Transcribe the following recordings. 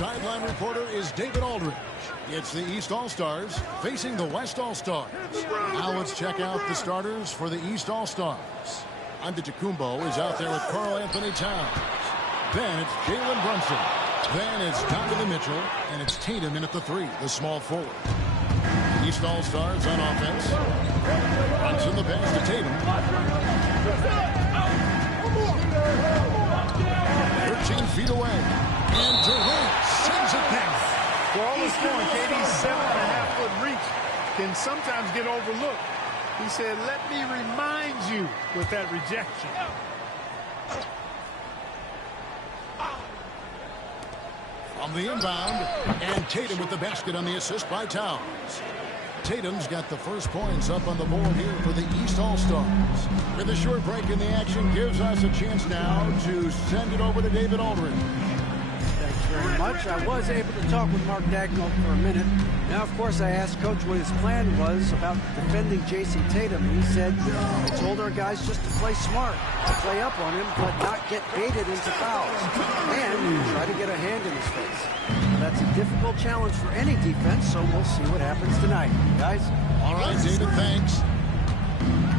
Sideline reporter is David Aldridge. It's the East All-Stars facing the West All-Stars. Now let's check out the starters for the East All-Stars. Antetokounmpo is out there with Karl Anthony Towns. Then it's Jalen Brunson. Then it's Donovan Mitchell. And it's Tatum in at the 3, the small forward. East All-Stars on offense. Brunson the pass to Tatum. 13 feet away. And Durant sends it down. For all the scoring, KD's 7.5-foot reach can sometimes get overlooked. He said, let me remind you with that rejection. On the inbound, and Tatum with the basket on the assist by Towns. Tatum's got the first points up on the board here for the East All-Stars. With a short break in the action, gives us a chance now to send it over to David Aldridge. Very much. I was able to talk with Mark Daigneault for a minute. Now, of course, I asked Coach what his plan was about defending Jayson Tatum. He said, I told our guys just to play smart, to play up on him, but not get baited into fouls, and try to get a hand in his face. That's a difficult challenge for any defense, so we'll see what happens tonight. Guys? All right, David, thanks.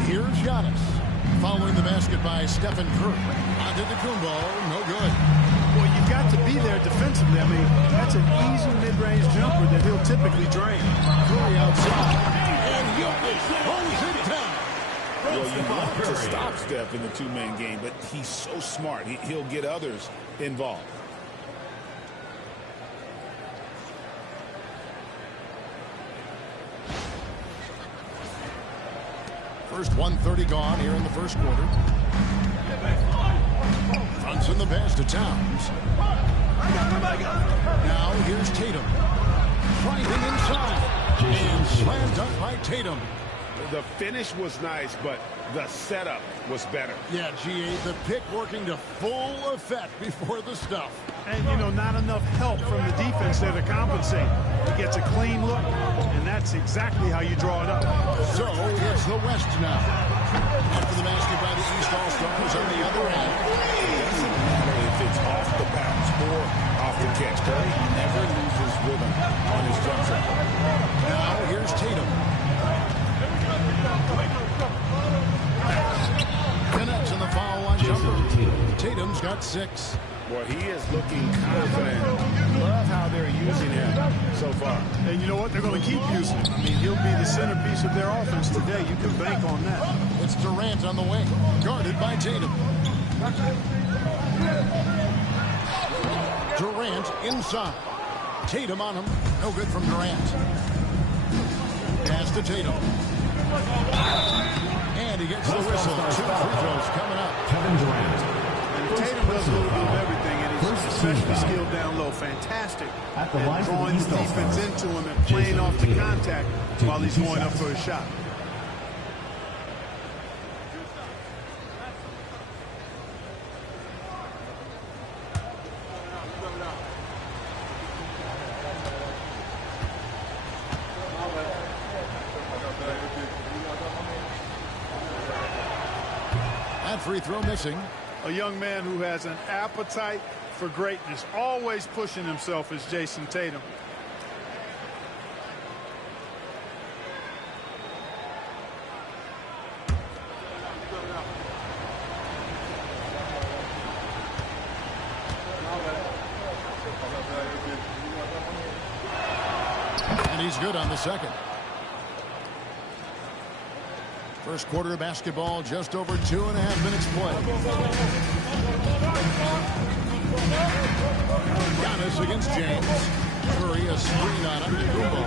Here's Giannis. Following the basket by Stephen Curry. Antetokounmpo, no good. Well, you've got to be there defensively. I mean, that's an easy mid-range jumper that he'll typically drain. Curry outside, and Jokic holds it down. Well, you want to stop Steph in the two-man game, but he's so smart. He'll get others involved. First 1:30 gone here in the first quarter. Brunson the pass to Towns. Now here's Tatum. Driving inside. And slam dunk by Tatum. The finish was nice, but the setup was better. Yeah, G.A., the pick working to full effect before the stuff. And, you know, not enough help from the defense there to compensate. He gets a clean look, and that's exactly how you draw it up. So it's the West now. After the basket by the East All-Stars on the other end. It doesn't matter if it's off the bounce or off the catch. Curry never loses rhythm on his jump shot. Now here's Tatum. Connects on the foul line jumper. Tatum's got 6. Boy, he is looking confident. Love how they're using him so far. And you know what? They're going to keep using him. I mean, he'll be the centerpiece of their offense today. You can bank on that. It's Durant on the wing, guarded by Tatum. Durant inside. Tatum on him. No good from Durant. Pass to Tatum. And he gets the whistle. 2 free throws coming up. Kevin Durant. And Tatum does a little bit of everything, and he's especially skilled down low. Fantastic at drawing the defense into him and playing off the contact while he's going up for a shot. That free throw missing. A young man who has an appetite for greatness, always pushing himself, is Jayson Tatum. And he's good on the second. First quarter of basketball, just over 2.5 minutes play. Giannis against James. Curry a screen on Antetokounmpo.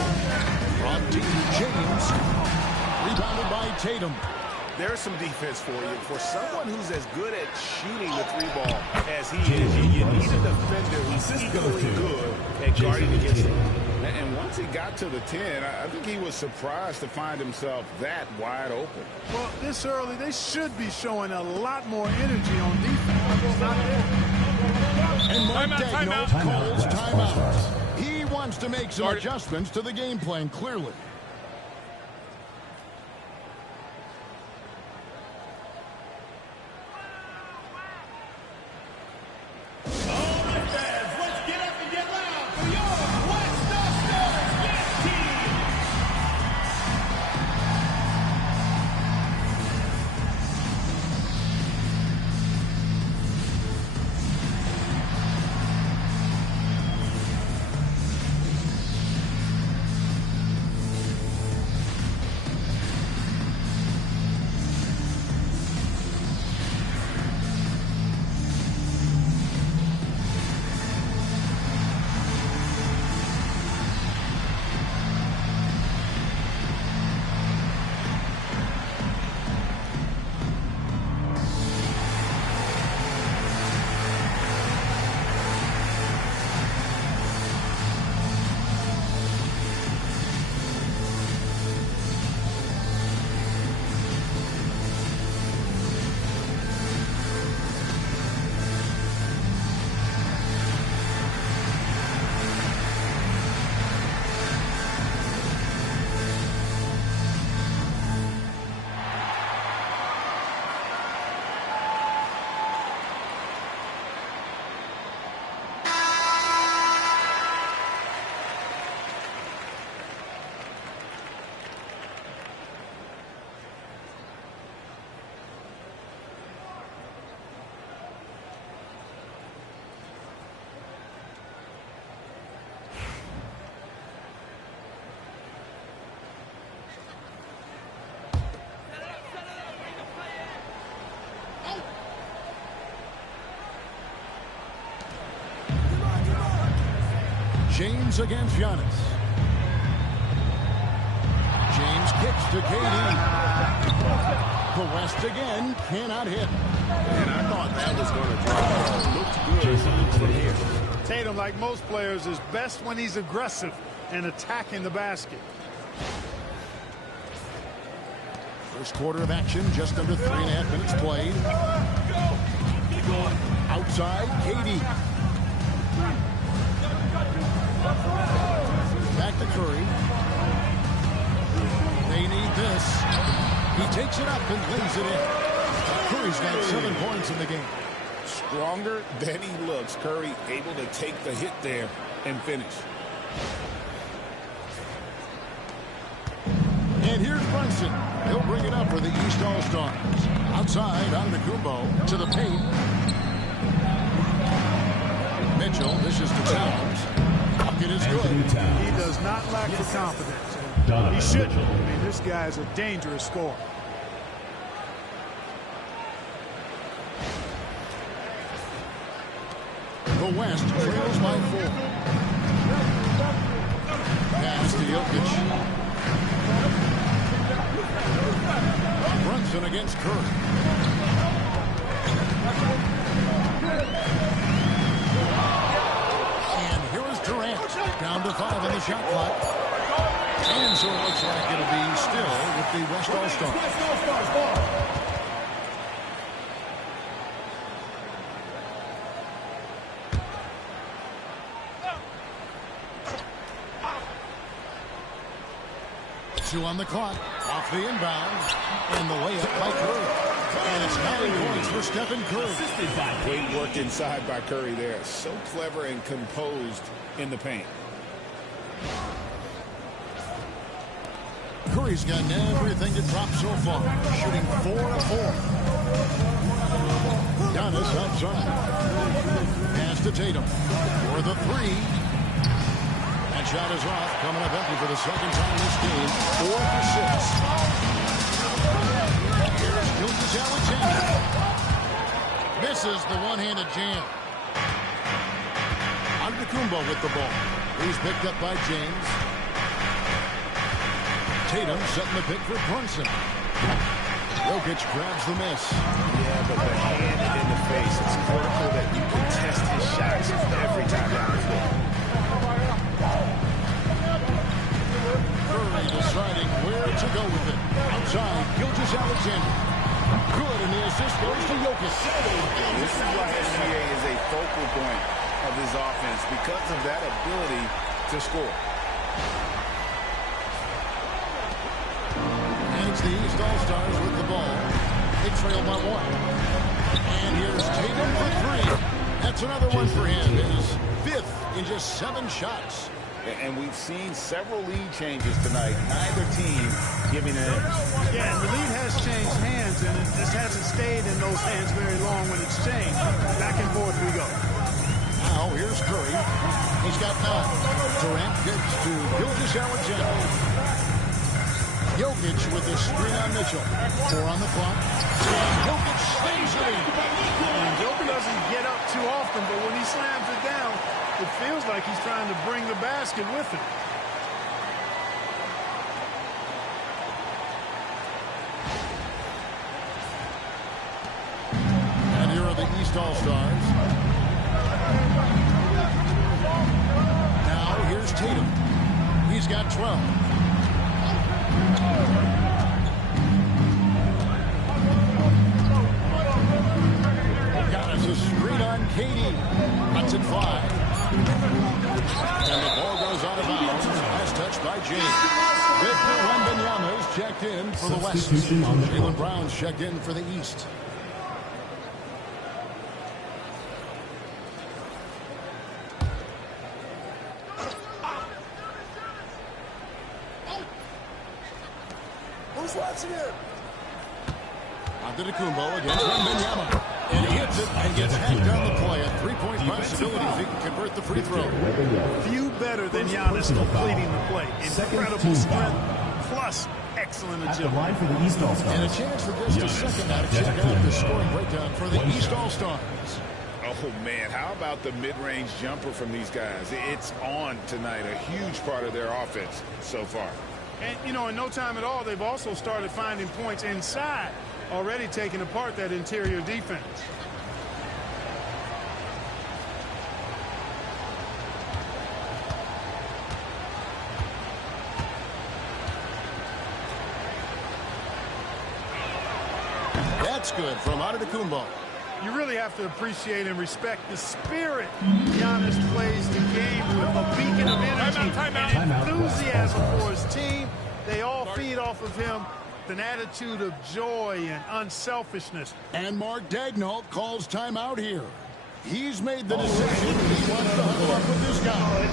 From deep, James. Rebounded by Tatum. There's some defense for you. For someone who's as good at shooting the 3-ball as he is, you need a defender who's equally good at guarding against him. And once he got to the 10, I think he was surprised to find himself that wide open. Well, this early, they should be showing a lot more energy on defense. It's not there. And Mark Daigneault calls timeout. He wants to make some adjustments to the game plan, clearly. James against Giannis. James kicks to KD. The West again cannot hit. And I thought that was going to drop. Looked good from here. Tatum, like most players, is best when he's aggressive and attacking the basket. First quarter of action, just under 3.5 minutes played. Outside, KD. Back to Curry. They need this. He takes it up and lays it in. Curry's got 7 points in the game. Stronger than he looks. Curry able to take the hit there and finish. And here's Brunson. He'll bring it up for the East All-Stars. Outside, Antetokounmpo to the paint. Mitchell, this is to Towns. Bucket is good. He does not lack the confidence. He shouldn't. I mean, this guy's a dangerous scorer. The West trails by 4. Pass to Jokic. Brunson against Curry. And here is Durant. Down to 5 on the shot clock. And so it looks like it'll be still with the West All-Stars. Two on the clock, off the inbound, and the layup by Curry. And it's 9 points for Stephen Curry. Great work inside by Curry there. So clever and composed in the paint. Curry's gotten everything to drop so far, shooting 4 of 4. Giannis outside. Pass to Tatum for the 3. Shot is off, coming up empty for the second time this game. 4 for 6. Here's Gilgeous-Alexander. Misses the one-handed jam. Antetokounmpo with the ball. He's picked up by James. Tatum setting the pick for Brunson. Jokic grabs the miss. Yeah, but the hand in the face. It's critical that you can test his shots every time down the floor. Curry deciding where to go with it. Outside, Gilgeous-Alexander. Good, and the assist goes to Jokic. This is why SGA is a focal point of his offense, because of that ability to score. And it's the East All-Stars with the ball. They trail by 1. And here's Tatum for 3. That's another one for him. His 5th in just 7 shots. And we've seen several lead changes tonight. Neither team giving in. Yeah, and the lead has changed hands, and it just hasn't stayed in those hands very long when it's changed. Back and forth we go. Now, here's Curry. He's got 9. Durant kicks to Gilgeous-Alexander. Jokic with the screen on Mitchell. 4 on the clock. And Jokic stays it in. And Jokic doesn't get up too often, but when he slams it down, it feels like he's trying to bring the basket with him. And here are the East All-Stars. Now here's Tatum. He's got 12. Got us a screen on KD. Runs at 5. And the ball goes out of bounds. Last touch by James. Victor Wembanyama is checked in for the West. Jaylen Brown's checked in for the East. Who's watching it? Antetokounmpo against Wembanyama. And he hits it and gets hacked on the play. A 3-point possibility if he can convert the free throw. Few better than Giannis completing the play. Incredible strength plus excellent agility. Line for the East All-Stars. And a chance for just a second now to check out the scoring breakdown for the East All-Stars. A Oh, man, how about the mid-range jumper from these guys? It's on tonight, a huge part of their offense so far. And, you know, in no time at all, they've also started finding points inside, already taking apart that interior defense. That's good from Antetokounmpo. You really have to appreciate and respect the spirit Giannis plays the game with, a beacon of energy and enthusiasm for his team. They all feed off of him with an attitude of joy and unselfishness. And Mark Daigneault calls timeout here. He's made the decision. He wants to huddle up with this guy.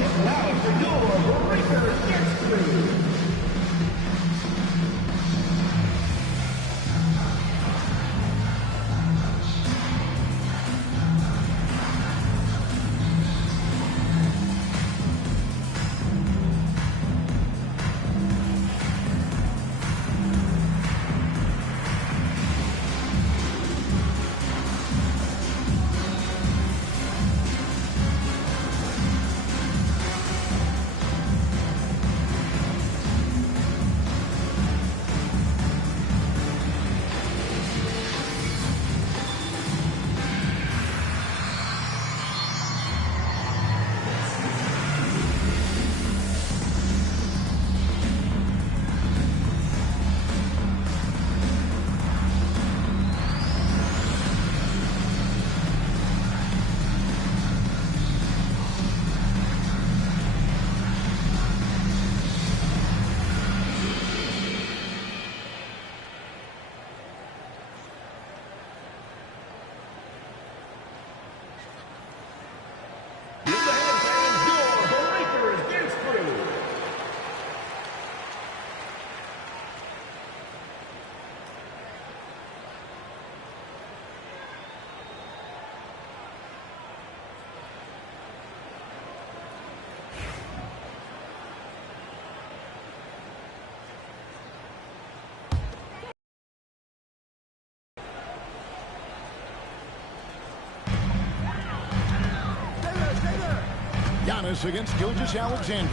Giannis against Gilgeous-Alexander.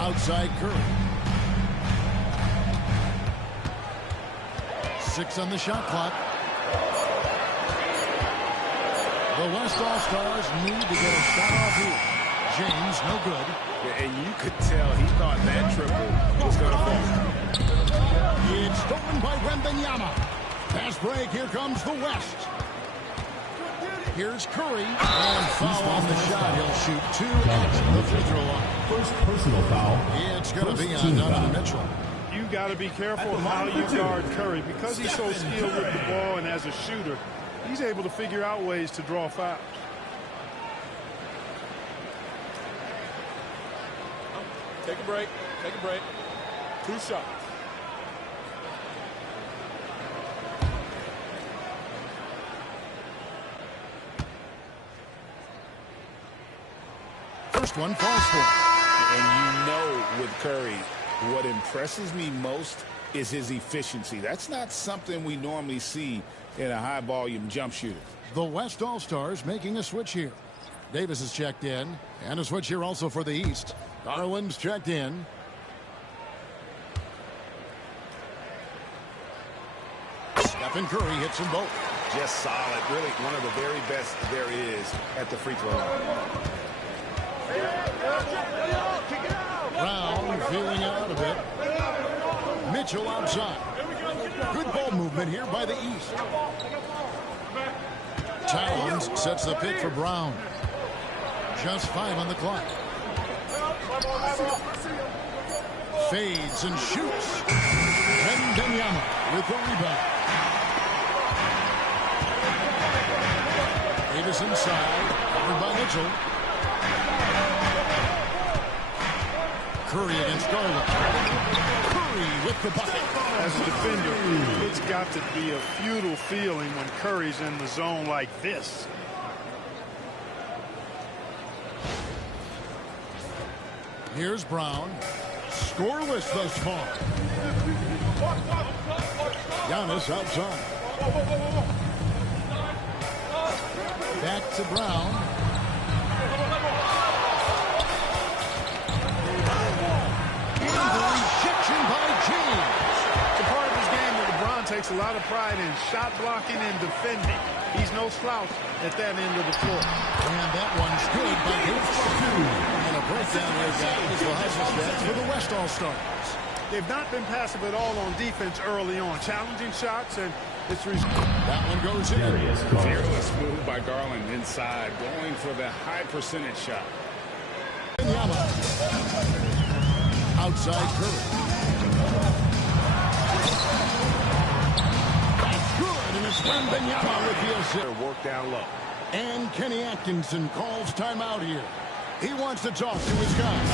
Outside Curry. 6 on the shot clock. The West All-Stars need to get a shot off here. James, no good. Yeah, and you could tell he thought that triple was going to fall. It's stolen by Wembanyama. Pass break. Here comes the West. Here's Curry, and foul on the shot. He'll shoot 2 at the free throw line. First personal foul. It's going to be on Donovan Mitchell. You got to be careful how you guard Curry. Because he's so skilled with the ball and as a shooter, he's able to figure out ways to draw fouls. Take a break. Take a break. 2 shots. First one falls for him. And you know with Curry, what impresses me most is his efficiency. That's not something we normally see in a high-volume jump shooter. The West All-Stars making a switch here. Davis is checked in, and a switch here also for the East. Garland's checked in. Stephen Curry hits them both. Just solid. Really one of the very best there is at the free throw line. Brown feeling out a bit. Mitchell outside. Good ball movement here by the East. Towns sets the pick for Brown. Just 5 on the clock. Fades and shoots. Wembanyama with the rebound. Davis inside. Covered by Mitchell. Curry against Garland. Curry with the bucket. As a defender, it's got to be a futile feeling when Curry's in the zone like this. Here's Brown. Scoreless thus far. Giannis outside. Back to Brown. And the rejection by James. It's a part of his game that LeBron takes a lot of pride in, shot blocking and defending. He's no slouch at that end of the floor. And that one's good by Davis. And a breakdown here, guys, the hustle stats for the West All-Stars. They've not been passive at all on defense early on. Challenging shots, and it's... That one goes in. Fearless move by Garland inside, going for the high percentage shot. Outside Curry. That's good, and it's Wembanyama with the assist. Work down low. And Kenny Atkinson calls timeout here. He wants to talk to his guys.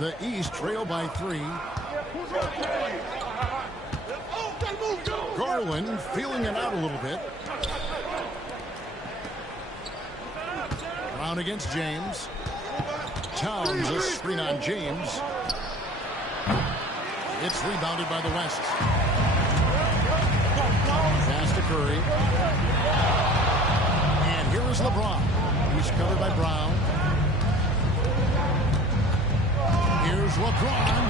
The East trail by 3. Garland feeling it out a little bit. Brown against James. Towns a screen on James. It's rebounded by the West. Pass to Curry. And here is LeBron. He's covered by Brown. Here's LeBron.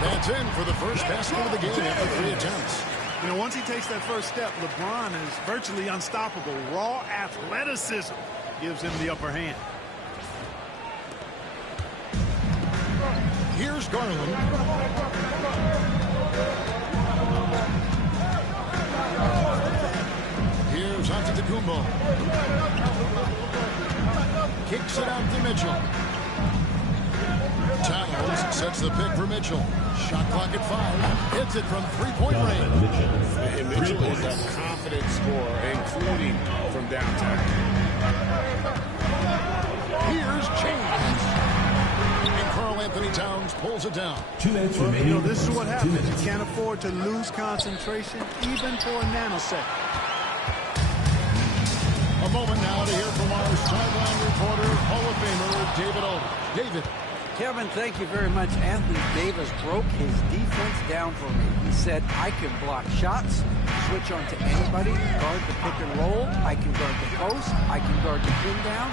That's in for the first basket of the game after 3 attempts. You know, once he takes that first step, LeBron is virtually unstoppable. Raw athleticism gives him the upper hand. Here's Garland. Here's Antetokounmpo. Kicks it out to Mitchell. Towns sets the pick for Mitchell. Shot clock at 5. Hits it from 3-point range. And Mitchell is a confident scorer, including from downtown. Here's James. And Karl Anthony Towns pulls it down. 2 minutes Well, remaining. you know, this is what happens. You can't afford to lose concentration, even for a nanosecond. A moment now to hear from our sideline reporter, Hall of Famer David Aldridge. David. Kevin, thank you very much. Anthony Davis broke his defense down for me. He said, I can block shots, switch on to anybody, guard the pick and roll, I can guard the post, I can guard the pin down.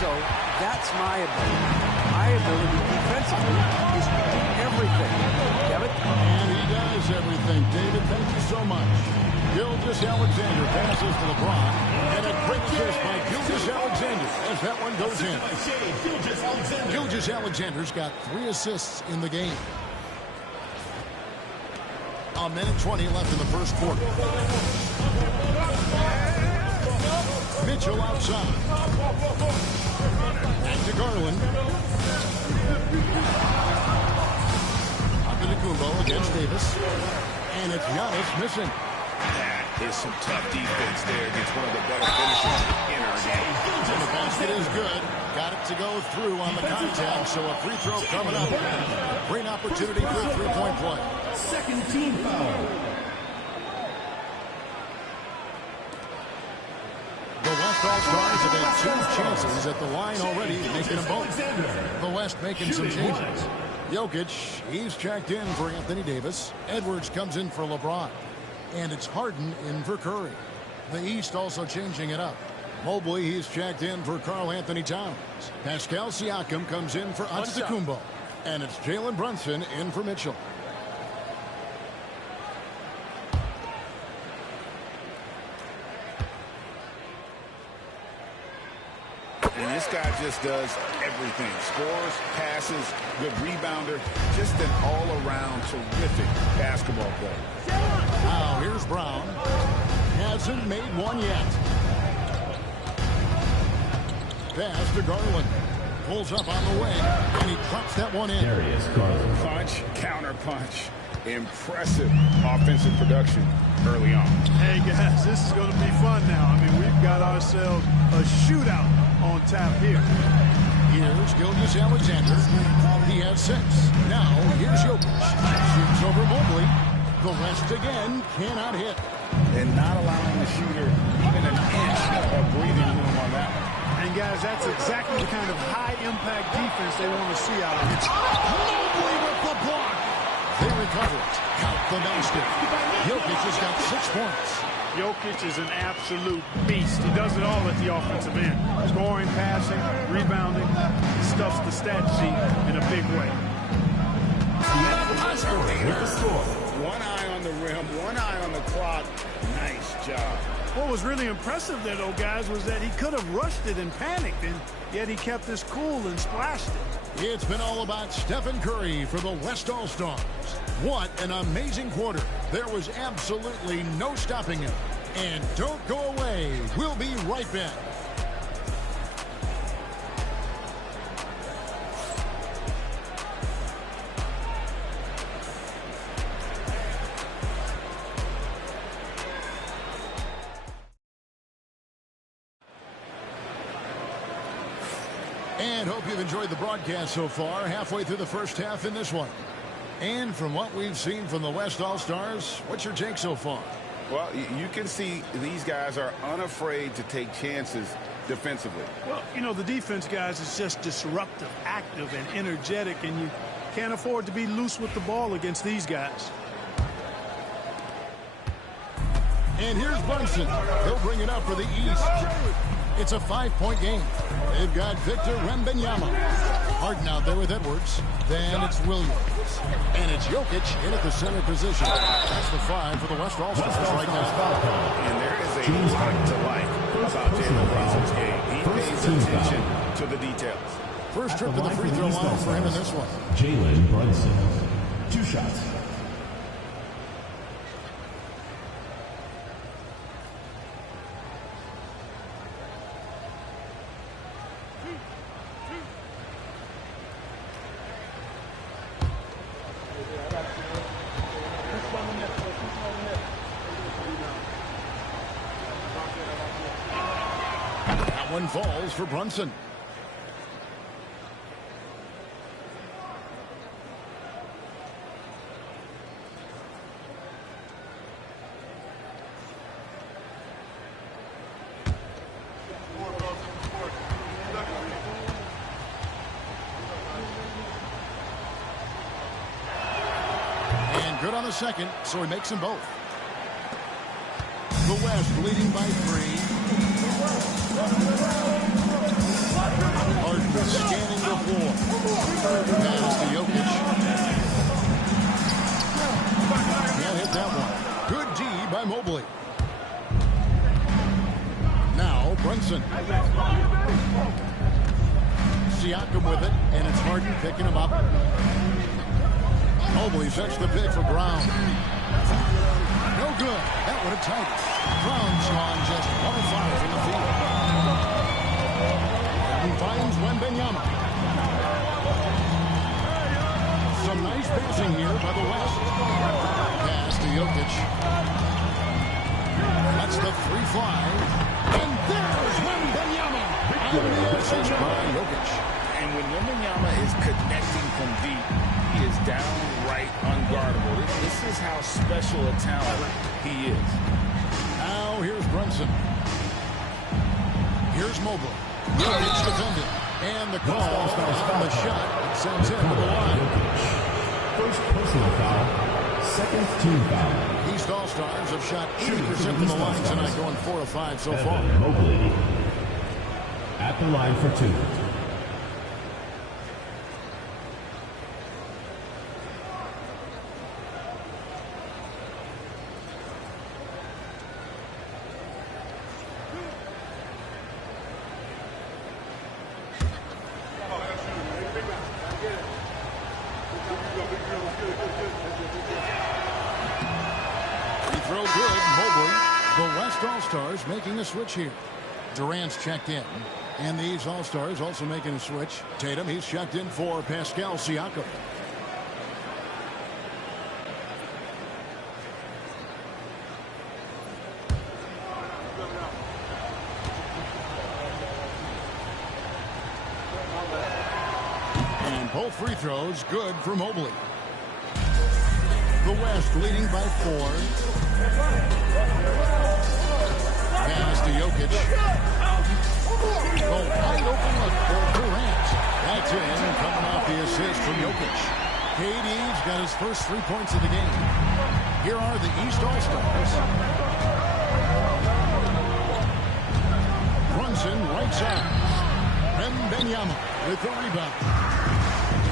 So that's my ability. My ability defensively is to do everything. Kevin? And he does everything. David, thank you so much. Gilgeous-Alexander passes to LeBron. And a great assist by Gilgeous-Alexander as that one goes in. Gilgeous-Alexander's got 3 assists in the game. A minute 20 left in the first quarter. Mitchell outside. Back to Garland. Antetokounmpo against Davis. And it's Giannis missing. That is some tough defense there against one of the better finishers in our game. And the basket is good. Got it to go through on the contact, so a free throw coming up. Great opportunity for a three-point play. Second team foul. The West All-Stars have had 2 chances at the line already, making them both. The West making some changes. Jokic, he's checked in for Anthony Davis. Edwards comes in for LeBron. And it's Harden in for Curry. The East also changing it up. Mobley, he's checked in for Karl Anthony Towns. Pascal Siakam comes in for Antetokounmpo. And it's Jalen Brunson in for Mitchell. And this guy just does everything. Scores, passes, good rebounder. Just an all-around terrific basketball player. Now here's Brown. Hasn't made one yet. Pass to Garland. Pulls up on the wing, and he drops that one in. Darius Garland. Punch, counter punch. Impressive offensive production early on. Hey, guys, this is going to be fun now. I mean, we've got ourselves a shootout on tap here. Here's Gilgeous-Alexander. He has 6. Now, here's Jokic. Shoots over Mobley. The West again cannot hit. And not allowing the shooter even an inch of breathing room on that one. And, guys, that's exactly the kind of high-impact defense they want to see out of it. Mobley with the block. They recover it. Count the basket. Jokic has got 6 points. Jokic is an absolute beast. He does it all at the offensive end. Scoring, passing, rebounding. He stuffs the stat sheet in a big way. With the score. One eye on the rim, one eye on the clock. Nice job. What was really impressive there, though, guys, was that he could have rushed it and panicked, and yet he kept his cool and splashed it. It's been all about Stephen Curry for the West All-Stars. What an amazing quarter. There was absolutely no stopping him. And don't go away. We'll be right back. And hope you've enjoyed the broadcast so far, halfway through the first half in this one. And from what we've seen from the West All-Stars, what's your take so far? Well, you can see these guys are unafraid to take chances defensively. Well, you know, the defense, guys, is just disruptive, active, and energetic, and you can't afford to be loose with the ball against these guys. And here's Brunson. He'll bring it up for the East. It's a 5-point game. They've got Victor Wembanyama. Harden out there with Edwards. Then it's Williams. And it's Jokic in at the center position. That's the 5 for the West All-Stars right now. And there is a lot to like about Jalen Brunson's game. He pays attention to the details. First trip to the free throw line for him in this one. Jalen Brunson. 2 shots. One falls for Brunson. And good on the second, so he makes them both. The West leading by 3. Harden scanning the floor. Pass to Jokic. Can't hit that one. Good D by Mobley. Now Brunson. Siakam with it, and it's Harden picking him up. Mobley sets the pick for Brown. No good. That would have tied it. Brown's gone just 1 of 5 from the field. And finds Wembanyama. Some nice passing here by the West. Pass to Jokic. That's the 3 fly. And there's Wembanyama. A Misses by Jokic. And when Wembanyama is connecting from deep, he is downright unguardable. This is how special a talent he is. Now here's Brunson. Here's Mobley. Jokic defended. And the call on the shot. It sends him to the line. First personal foul. Second team foul. East All-Stars have shot 80% from the line tonight, going 4 of 5 so far. Evan Mobley at the line for 2. Throw good, Mobley. The West All-Stars making a switch here. Durant's checked in. And the East All-Stars also making a switch. Tatum, he's checked in for Pascal Siakam. And both free throws good for Mobley. The West leading by 4. Pass to Jokic. Oh, wide open look for Durant. That's in, coming off the assist from Jokic. KD's got his first 3 points of the game. Here are the East All-Stars. Brunson, right side. Wembanyama with the rebound.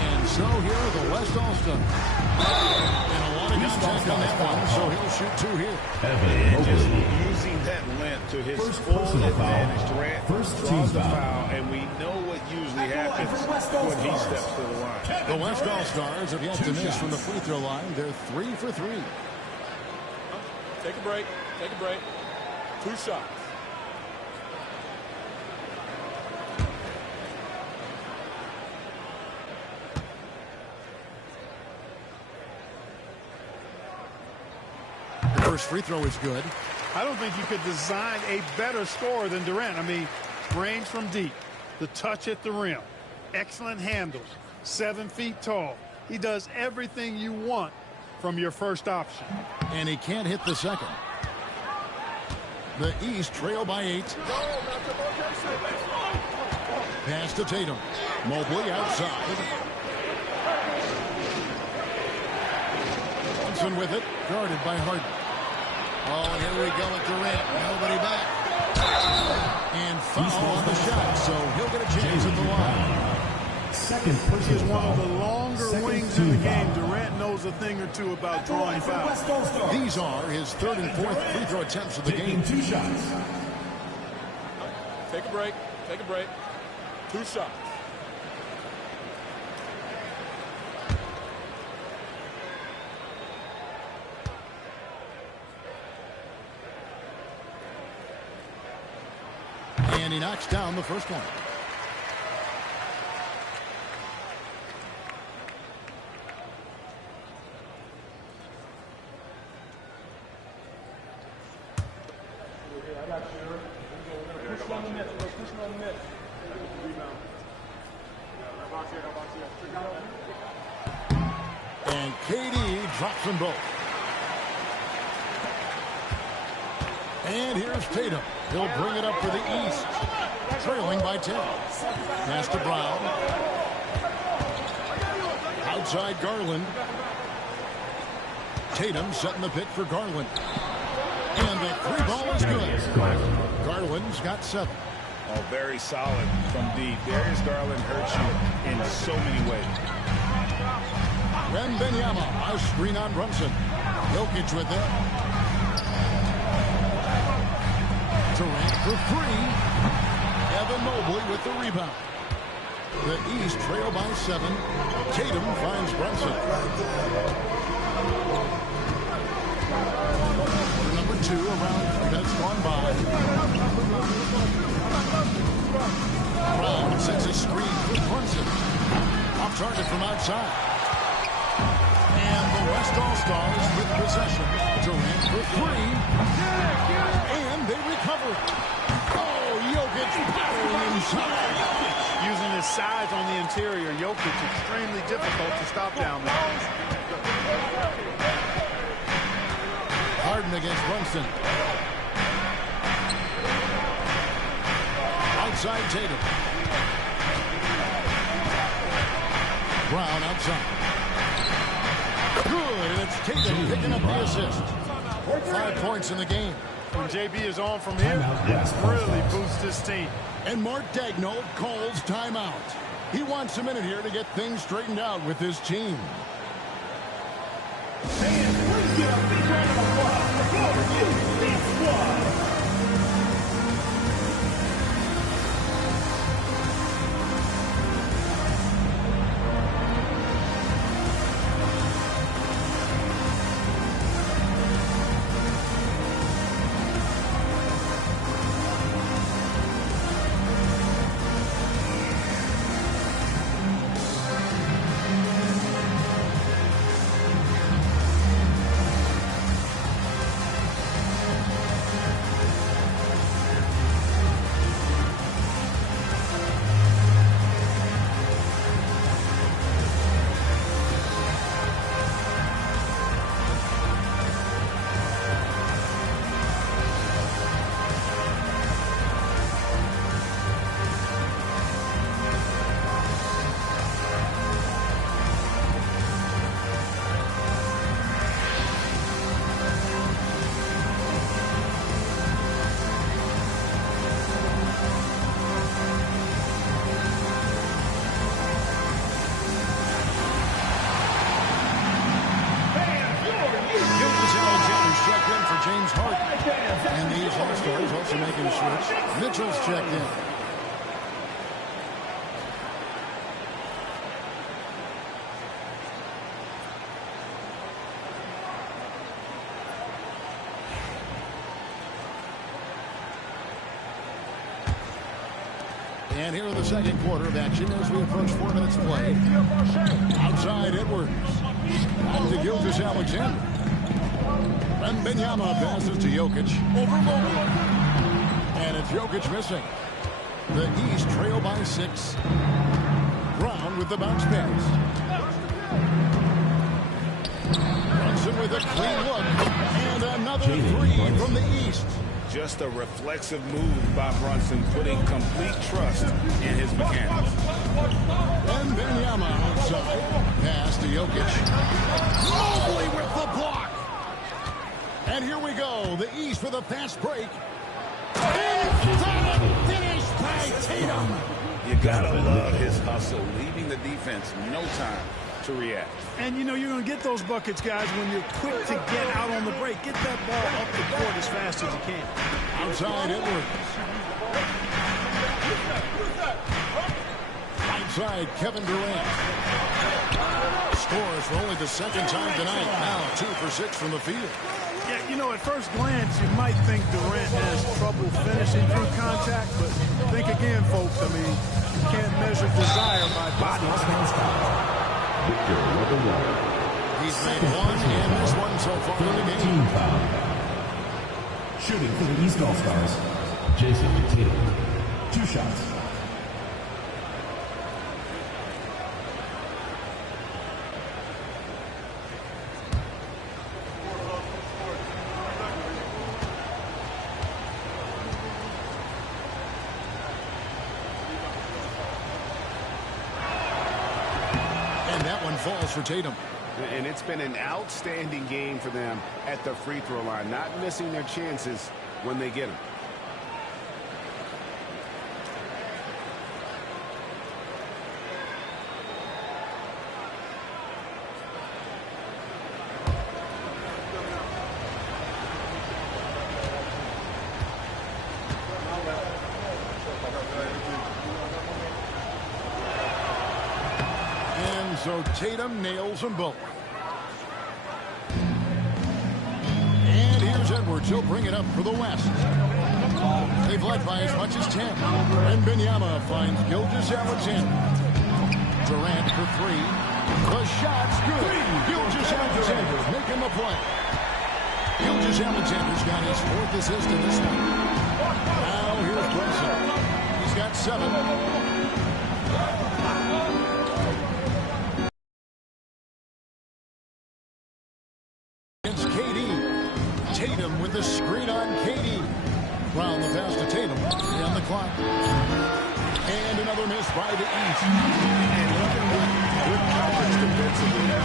And so here are the West All-Stars. And a lot of contact on that one, so he'll shoot 2 here. And just using that length to his full advantage. Durant draws the foul, and we know what usually happens when he steps to the line. The West All-Stars have yet to miss from the free throw line. They're 3 for 3. Take a break. Take a break. 2 shots. First free throw is good. I don't think you could design a better scorer than Durant. I mean, range from deep, the touch at the rim, excellent handles, 7 feet tall. He does everything you want from your first option. And he can't hit the second. The East trail by 8. Pass to Tatum. Mobley outside. Johnson with it, guarded by Harden. Oh, here we go with Durant. Nobody back. And foul on the shot, so he'll get a chance at the line. Second He is personal one of foul. the longer Second wings in the team game. foul. Durant knows a thing or two about drawing fouls. These are his 3rd and 4th free throw attempts of the Taking game. 2 shots. Take a break. Take a break. 2 shots. And he knocks down the first one. And KD drops them both. And here's Tatum. He'll bring it up for the East. Trailing by 10. Pass to Brown. Outside Garland. Tatum setting the pick for Garland. And the 3 ball is good. Garland's got 7. Oh, very solid from deep. Darius Garland hurts you in so many ways. Wembanyama, a screen on Brunson. Jokic with it. Durant for 3. Evan Mobley with the rebound. The East trail by 7. Tatum finds Brunson. Quarter number 2, around 3 minutes gone by. Brown sets a screen for Brunson. Off target from outside. And the West All-Stars with possession. Durant for 3. And they recover. Oh, Jokic powering in outside. Using his size on the interior, Jokic extremely difficult to stop down there. Harden against Brunson. Outside Tatum. Brown outside. Good, and it's Tatum picking up the assist. 5 points in the game. When JB is on from here, it really boosts his team. And Mark Daigneault calls timeout. He wants a minute here to get things straightened out with his team. Please give a big round of applause for this one. James Harden. And these All-Stars also making a switch. Mitchell's checked in. And here in the second quarter of action as we approach 4 minutes to play. Outside Edwards. Back to Gilgeous-Alexander. Wembanyama passes to Jokic. And it's Jokic missing. The East trail by 6. Brown with the bounce pass. Brunson with a clean look. And another three from the East. Just a reflexive move by Brunson, putting complete trust in his mechanics. Wembanyama outside. Pass to Jokic. Mobley with the block. And here we go. The East with a fast break. Emphatic finish by Tatum. You gotta love his hustle, leaving the defense no time to react. And you know you're going to get those buckets, guys, when you're quick to get out on the break. Get that ball up the court as fast as you can. Outside Edwards. Outside Kevin Durant. Scores for only the second time tonight. Now 2 for 6 from the field. Yeah, you know, at first glance, you might think Durant has trouble finishing through contact, but think again, folks. I mean, you can't measure desire by body. He's made one and this one so far in the game. Team foul. Shooting for the East All-Stars, Jason Tatum. 2 shots. Falls for Tatum. And it's been an outstanding game for them at the free throw line, not missing their chances when they get them. So Tatum nails them both. And here's Edwards. He'll bring it up for the West. They've led by as much as 10. And Wembanyama finds Gilgeous-Alexander. Durant for 3. The shot's good. Gilgeous-Alexander's making the play. Gilgeous-Alexander's got his 4th assist in this one. Now here's Brunson. He's got 7. It's KD. Tatum with the screen on KD. Brown the pass to Tatum. On the clock. And another miss by the East. And look at what good coverage defensively that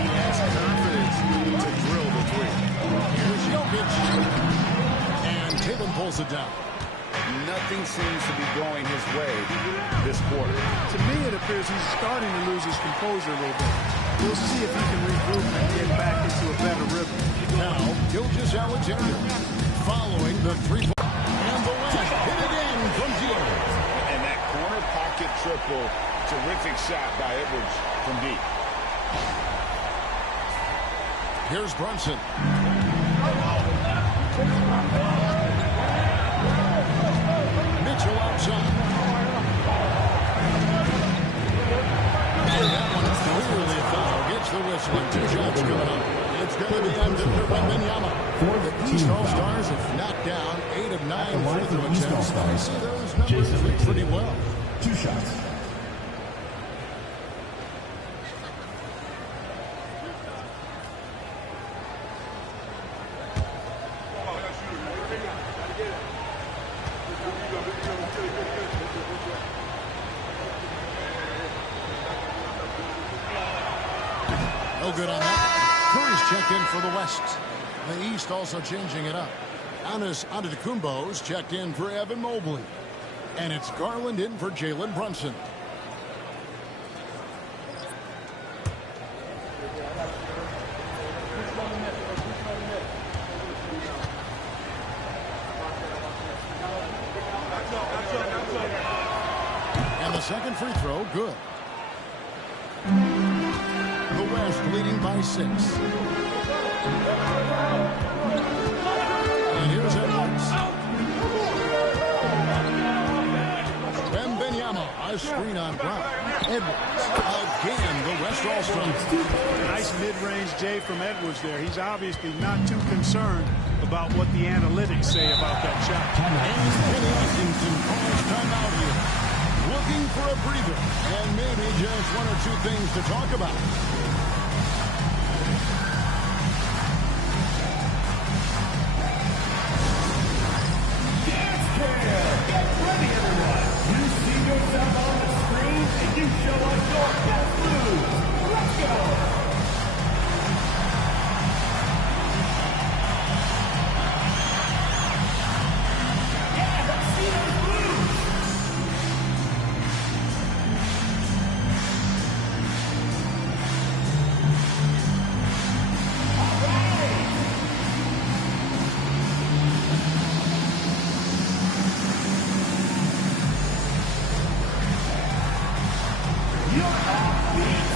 he has confidence to drill the three. Here's Jokic. And Tatum pulls it down. Nothing seems to be going his way this quarter. To me, it appears he's starting to lose his composure a little bit. We'll see if he can regroup and get back into a better rhythm. Now, Gilgeous-Alexander following the three-point. And the last hit it in from deep. And that corner pocket triple, terrific shot by Edwards from deep. Here's Brunson. Mitchell outside. That one is clearly a foul. Gets the whistle and 2 shots coming up. It's going to be on to Wembanyama. The East All-Stars have knocked down 8 of 9 free throw attempts. I see those numbers look pretty well. 2 shots. No good on that. Curry's checked in for the West. The East also changing it up. Giannis Antetokounmpo's checked in for Evan Mobley. And it's Garland in for Jalen Brunson. And the second free throw, good. The West leading by 6. And here's Edwards. Wembanyama, a screen on Brown. Edwards, again, the West All-Stars. Nice mid-range J from Edwards there. He's obviously not too concerned about what the analytics say about that shot. And Kenny Atkinson calls timeout here. Looking for a breather and maybe just 1 or 2 things to talk about. Get ready, everyone. You see yourself on the screen, and you show us your best moves. Let's go. Yeah, let's see those moves. All right. You're offbeat.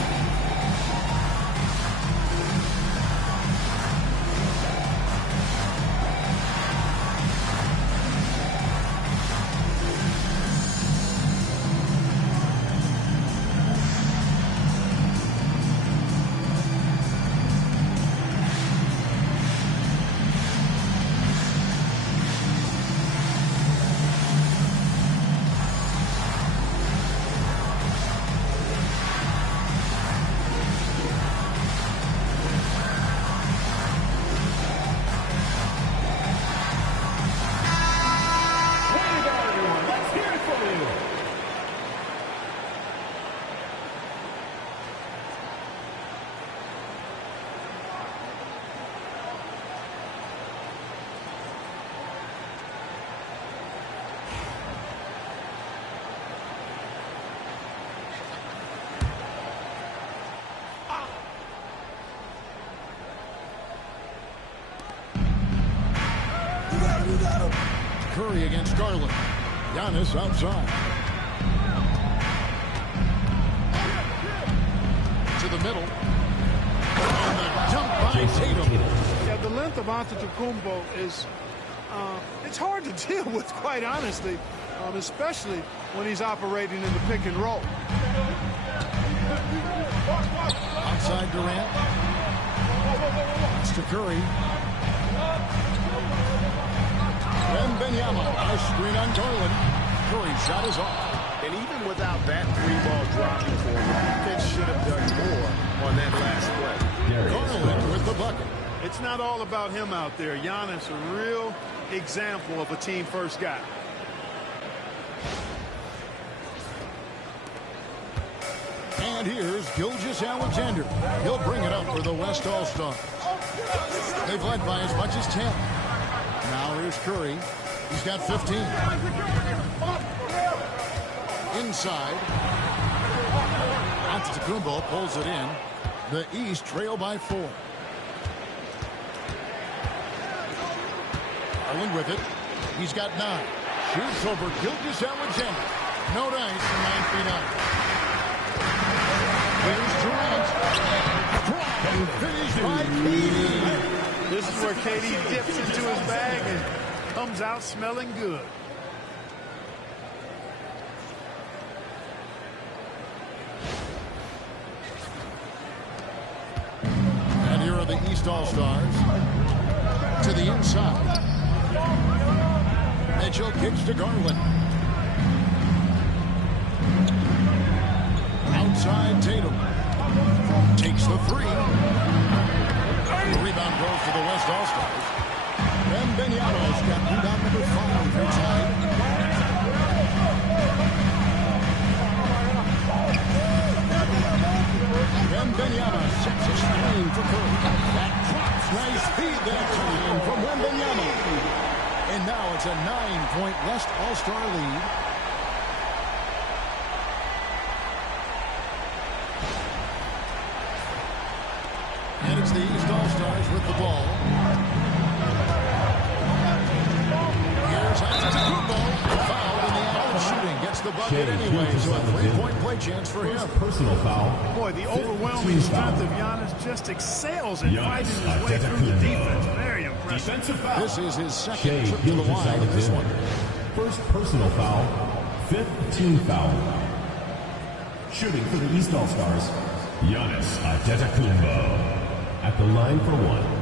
Curry against Garland. Giannis outside. To the middle. And the dunk by Tatum. Yeah, the length of Antetokounmpo is it's hard to deal with, quite honestly, especially when he's operating in the pick and roll. Outside Durant. It's to Curry. Wembanyama, a screen on Garland. Curry's shot is off. And even without that three-ball dropping for him, the defense should have done more on that last play. Garland with the bucket. It's not all about him out there. Giannis, a real example of a team first guy. And here's Gilgeous-Alexander. He'll bring it up for the West All-Stars. They've led by as much as 10. Now here's Curry. He's got 15. Inside. Antetokounmpo pulls it in. The East trail by 4. Garland with it. He's got 9. Shoots over Gilgeous-Alexander. No dice from 9 feet out. Here's Durant. And finished by KD. This is where KD dips into his bag and comes out smelling good. And here are the East All-Stars. To the inside. Mitchell kicks to Garland. Outside Tatum. Takes the 3. The rebound goes to the West All-Stars. Wembanyama's got rebound number 5 here tonight. Wembanyama sets a screen for Curry. That drops. Nice feed that time from Wembanyama. And now it's a 9-point West All-Star lead. And it's the East All-Stars with the ball. Here's Antetokounmpo. Foul in the act of shooting. Gets the bucket anyway, so a 3-point play chance for him. Personal foul. Boy, the overwhelming strength of Giannis just excels in fighting his way through the defense. Very impressive. Defensive foul. This is his second trip to the line in this one. First personal foul. 5th team foul. Shooting for the East All-Stars, Giannis Antetokounmpo. At the line for 1.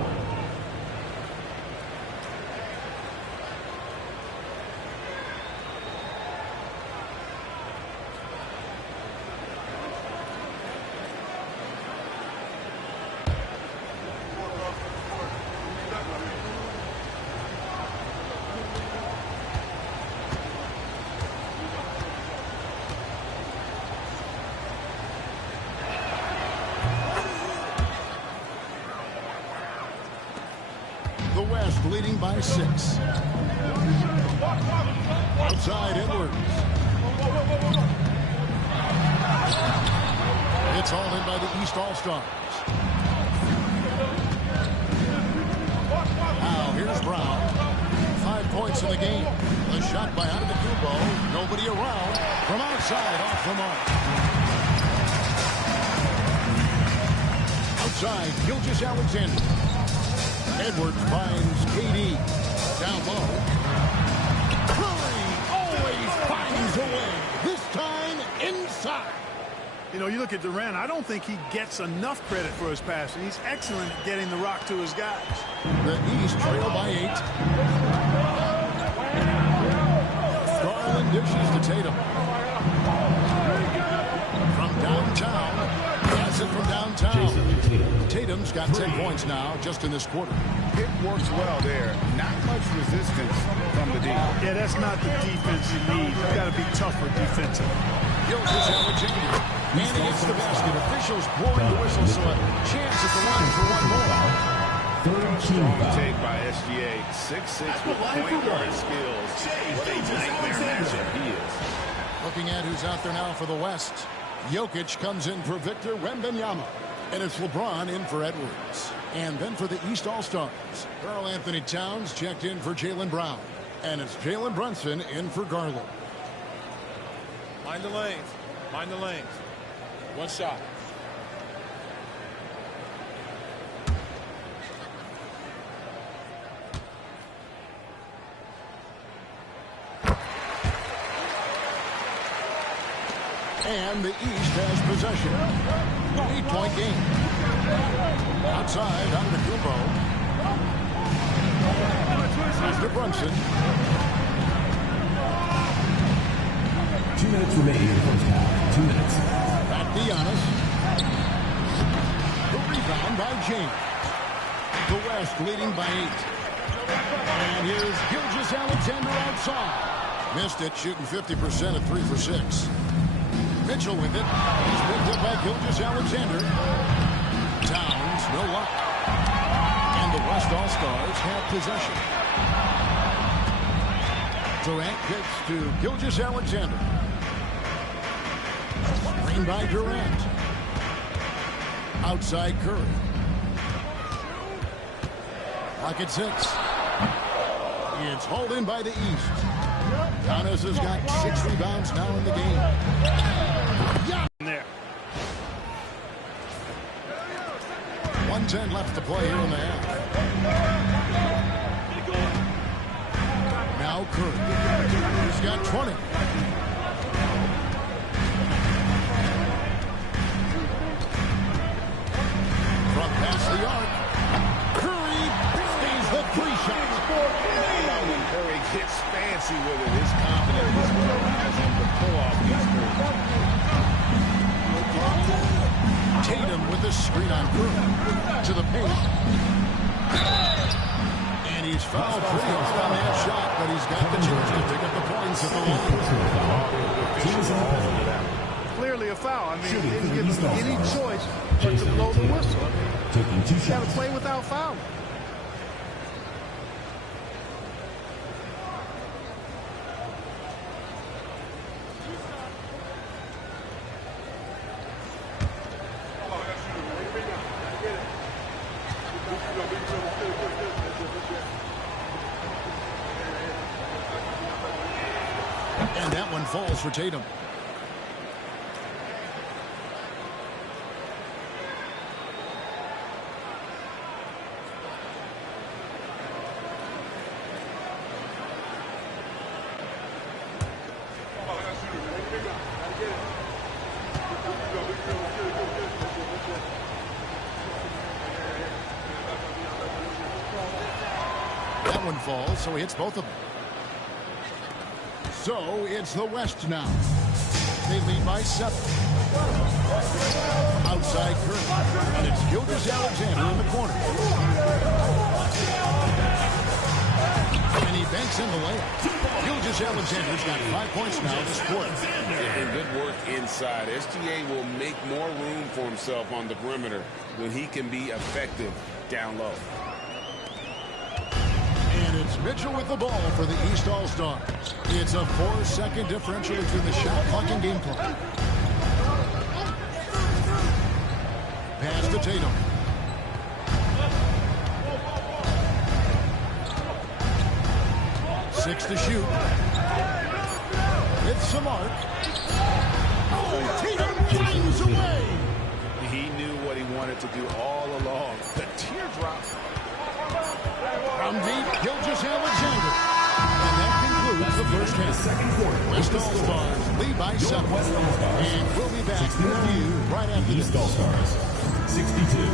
The West leading by 6. Outside Edwards. It's all in by the East All-Stars. Now here's Brown. 5 points in the game. A shot by Antetokounmpo. Nobody around. From outside, off the mark. Outside, Gilgeous-Alexander. Edwards finds KD. Down low. Curry always finds a way. This time inside. You know, you look at Durant, I don't think he gets enough credit for his passing. He's excellent at getting the rock to his guys. The East trail by 8. Garland dishes to Tatum. From downtown. Pass it from downtown. Tatum's got 10 points now just in this quarter. It works well there. Not much resistance from the D. Yeah, that's not the defense you need. You've got to be tougher defensively. Gilgeous-Alexander. And he hits the basket. Officials blowing the whistle, so a chance at the line for one more. Third team Strong foul. take by SGA. 6'6" with point guard skills. What a nightmare matchup he is. Looking at who's out there now for the West. Jokic comes in for Victor Wembanyama. And it's LeBron in for Edwards. And then for the East All-Stars, Karl-Anthony Towns checked in for Jaylen Brown. And it's Jalen Brunson in for Garland. Mind the lanes. Mind the lanes. One shot. And the East has possession. 8-point game. Outside, Antetokounmpo. Pass to Brunson. minutes remaining in the first half. 2 minutes. Back to Giannis. The rebound by James. The West leading by 8. And here's Gilgeous-Alexander outside. Missed it, shooting 50% at 3 for 6. Mitchell with it. He's picked up by Gilgeous-Alexander. Towns, no luck. And the West All-Stars have possession. Durant kicks to Gilgeous-Alexander. Screen by Durant. Outside Curry. Clock at 6. It's hauled in by the East. Giannis has got 6 rebounds now in the game. There. 1:10 left to play here in the half. Now Curry. He's got 20. From past the arc. Curry stays the 3 shot. When Curry gets fancy with it, his confidence allows him to pull off these moves. Tatum with the screen on Curry. To the paint. And he's fouled pretty hard on that shot, but he's got the chance to pick up the points at the line. Clearly a foul. I mean, he didn't give him any choice but to blow the whistle. Taking 2 You got to shots. play without fouling. And that one falls for Tatum. That one falls, so he hits both of them. So it's the West now. They lead by 7. Outside Curry. And it's Gilgeous-Alexander in the corner. And he banks in the layup. Gilgeous-Alexander's got 5 points now this quarter. And good work inside. SGA will make more room for himself on the perimeter when he can be effective down low. And it's Mitchell with the ball for the East All-Stars. It's a 4-second differential between the shot clock and game clock. Pass to Tatum. Six to shoot. It's the mark. Oh, Tatum finds a way. He knew what he wanted to do all along. The teardrop. From deep, Gilgeous-Alexander. And that concludes the first half. West All-Stars lead by 7. And we'll be back with you right after this. East All-Stars 62.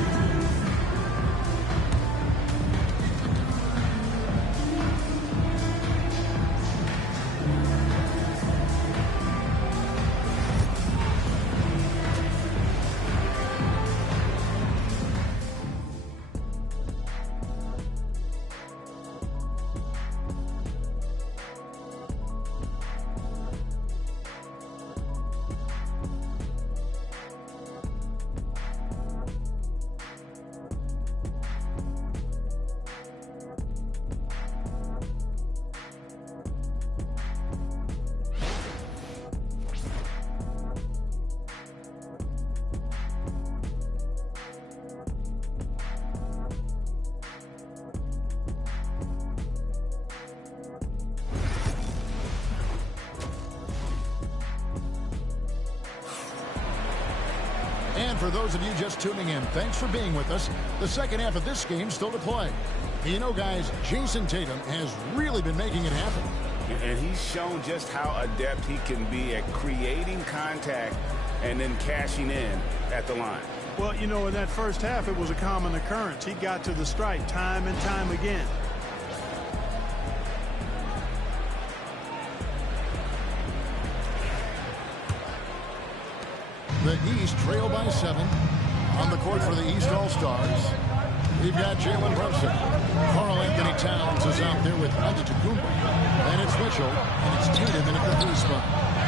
And for those of you just tuning in, thanks for being with us. The second half of this game still to play. You know, guys, Jason Tatum has really been making it happen. And he's shown just how adept he can be at creating contact and then cashing in at the line. Well, you know, in that first half, it was a common occurrence. He got to the strike time and time again. The East trail by 7. On the court for the East All-Stars, we've got Jalen Brunson. Karl Anthony Towns is out there with Antetokounmpo. And it's Mitchell, and it's Tatum in at the 3 spot.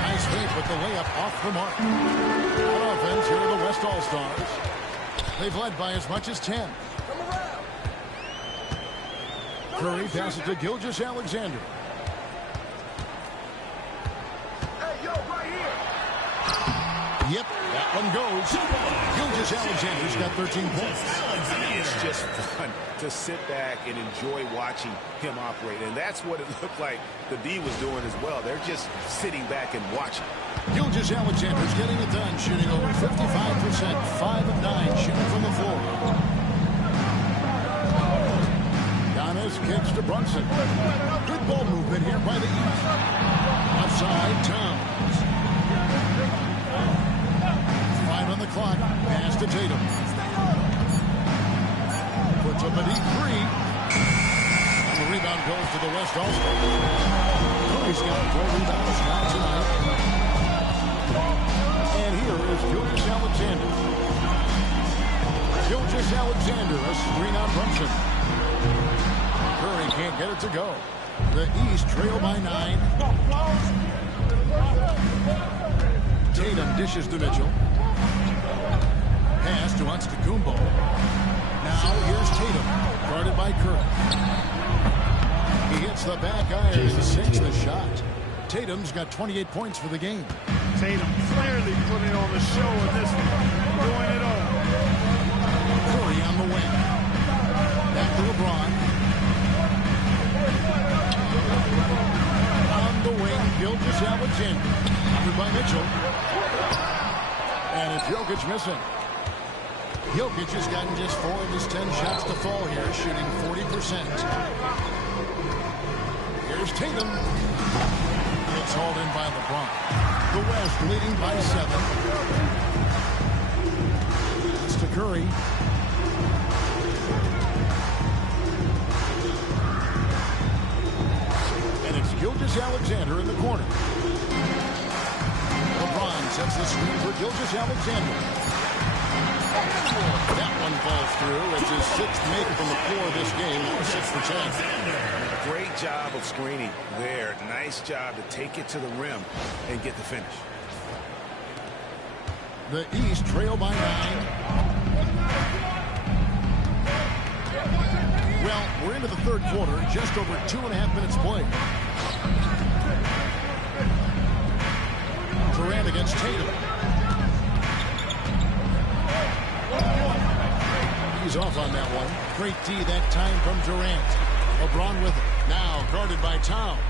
Nice fake with the layup off the mark. On offense, here are the West All-Stars. They've led by as much as 10. Curry passes to Gilgeous-Alexander. Yep, that one goes. Gilgeous-Alexander's got 13 points. It's just fun to sit back and enjoy watching him operate. And that's what it looked like the D was doing as well. They're just sitting back and watching. Gilgeous-Alexander's getting it done, shooting over 55%, 5 of 9, shooting from the floor. Giannis kicks to Brunson. Good ball movement here by the East. Offside, Towns. 5 on the clock. Pass to Tatum. Puts up a deep 3. And the rebound goes to the West All-Stars. Curry's got 4 rebounds now tonight. And here is Gilgeous-Alexander. Gilgeous-Alexander, a screen on Brunson. Curry can't get it to go. The East trail by 9. Tatum dishes to Mitchell. Pass to Antetokounmpo. Now here's Tatum, guarded by Curry. He hits the back iron and sinks the shot. Tatum's got 28 points for the game. Tatum clearly putting on the show in this one. Doing it all. Curry on the wing. Back to LeBron. On the wing, Gilgeous-Alexander. Covered by Mitchell. And it's Jokic missing. Jokic has gotten just 4 of his 10 shots to fall here, shooting 40%. Here's Tatum. It's hauled in by LeBron. The West leading by 7. It's to Curry. And it's Gilgeous-Alexander in the corner. LeBron sets the screen for Gilgeous-Alexander. That one falls through. It's his 6th make from the floor this game. 6 for 10. Great job of screening there. Nice job to take it to the rim and get the finish. The East trail by 9. Well, we're into the 3rd quarter. Just over 2.5 minutes played. Durant against Tatum. He's off on that one. Great D that time from Durant. LeBron with it. Now guarded by Towns.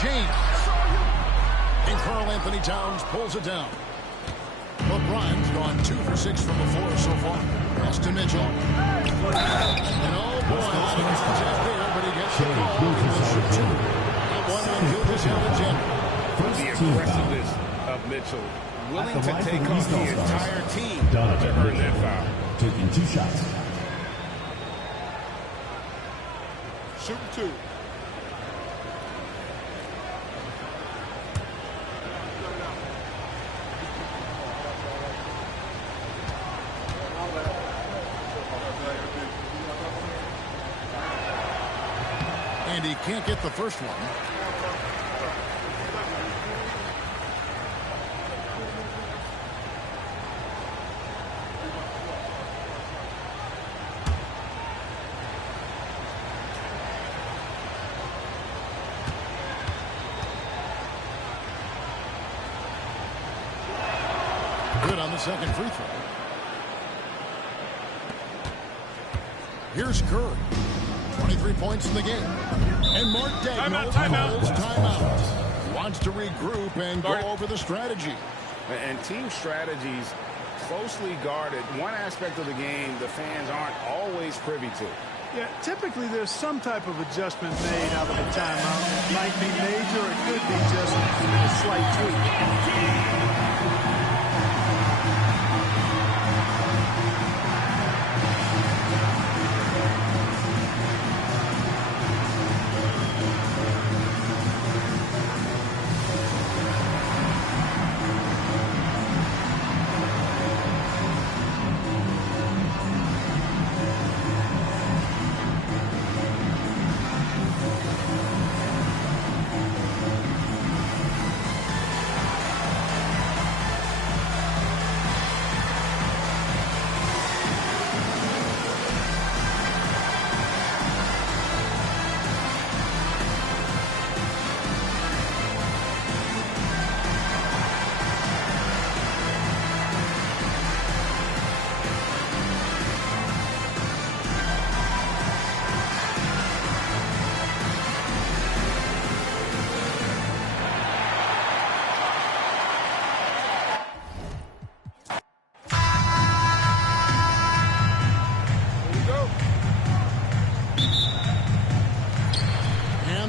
James. And Karl Anthony Towns pulls it down. LeBron's gone 2 for 6 from the floor so far. Pass to Mitchell. And oh boy, a lot of contact there, but he gets the ball. That one on Gilgeous-Alexander. The aggressiveness of Mitchell, willing to take off the entire team to earn that foul. Taking 2 shots. Shooting 2. And he can't get the first one. Good on the second free throw. Here's Curry. 23 points in the game. And Mark Daigneault calls timeout. Wants to regroup and go over the strategy. And team strategies closely guarded. One aspect of the game the fans aren't always privy to. Yeah, typically there's some type of adjustment made out of a timeout. It might be major, it could be just a slight tweak.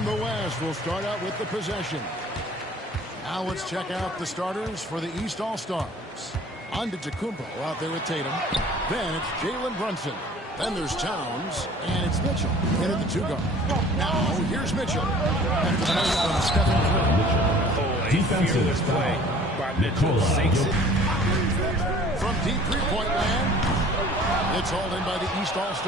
from the West will start out with the possession. Now let's check out the starters for the East All-Stars. Antetokounmpo out there with Tatum. Then it's Jalen Brunson. Then there's Towns, and it's Mitchell in at the 2-guard. Now here's Mitchell. After the nice from Stephen Curry. Defensive play by Mitchell. From deep three-point land, it's hauled in by the East All-Stars.